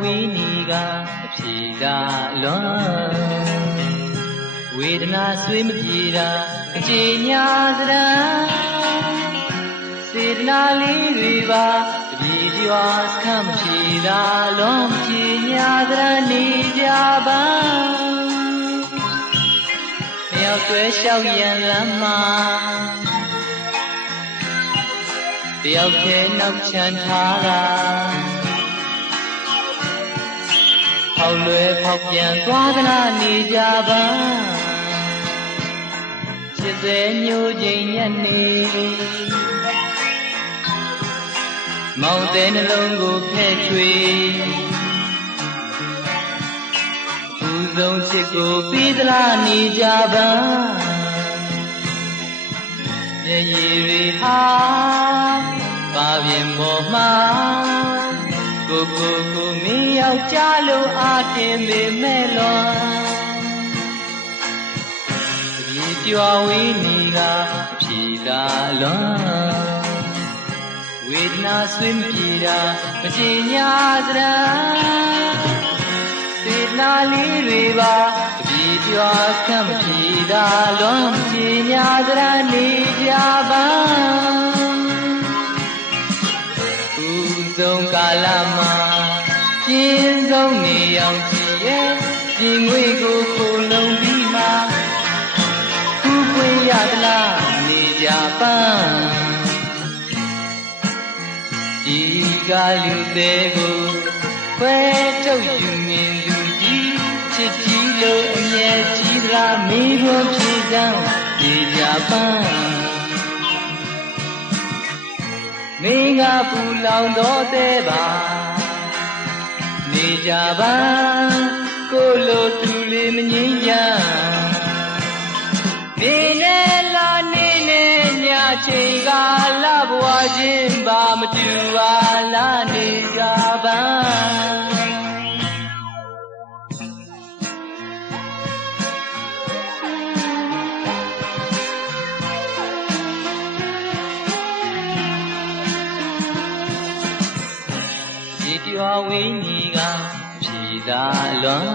ဝီနီကအဖြေသာလွန်ဝေဒနာဆွေးမပြေတာအကြေညာစရံစေတနာလေးတွေပါတပြေကျွာစခမ်းမဖြေတာလွန်ဖြေညာစရံနေကြပါမြောက်ဆွဲလျှောက်ရန်လမ်းမှာတယောက်တည်းနောက်ချန်ထားတာ က်လွယ်ဖောက်ပြန်သွားသလားနေကြပါချစ်စေညိုချိန်ညနေမောင်တဲ့နှလုံးကိုဖဲ့ချွေဦးဆုံးချစ်ကိုပြီးသလားနေကြပါမျက်ရည်တွေဟာပါပြင်ပေါ်မှာကိုကိုကိုမင်း ယောက်ျားလို့အားတင်ပေမဲ့လွန်ဒီကြွားဝေးနေကအဖြေသာလွန်ဝေဒနာဆွေးမပြေတာမချင်ညာစရာစေတနာလေးတွေပါတပြေကြွားခံမပြေတာလွန်ချင်ညာစရာနေကြပါဦးဆုံးကာလမှာ ပြင်းဆုံးနေအောင်ကြည့်ရဲ့ပြင်ငွေကိုကိုလုံးပြီးမှခုခွင့်ရသလားနေကြပန်းဒီကလူသေးကိုခွဲထုတ်ယူမြင်လူကြီးချစ်ကြီးလို့အမြဲကြီးသလားမိဖို့ဖြေစမ်းနေကြပန်းမင်းကပူလောင်တော့တဲ့ပါနေ ကြပါကိုလိုတူလေးမငင်းကြနေနဲ့လာနေနဲ့ညချိန်ကလာဘွားခြင်းပါမတူပါလားနေကြပါ ပြောဝင်းကြီးကဖြေသာလွန်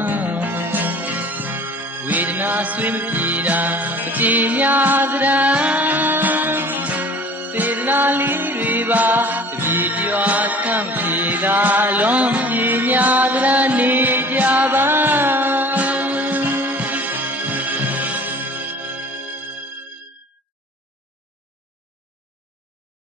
ဝေဒနာဆွေးမပြေတာအကြေများစရာစေတနာလေးတွေပါတပြေကြွားဆန့်ပြေသာလွန်ပြေများစရာနေ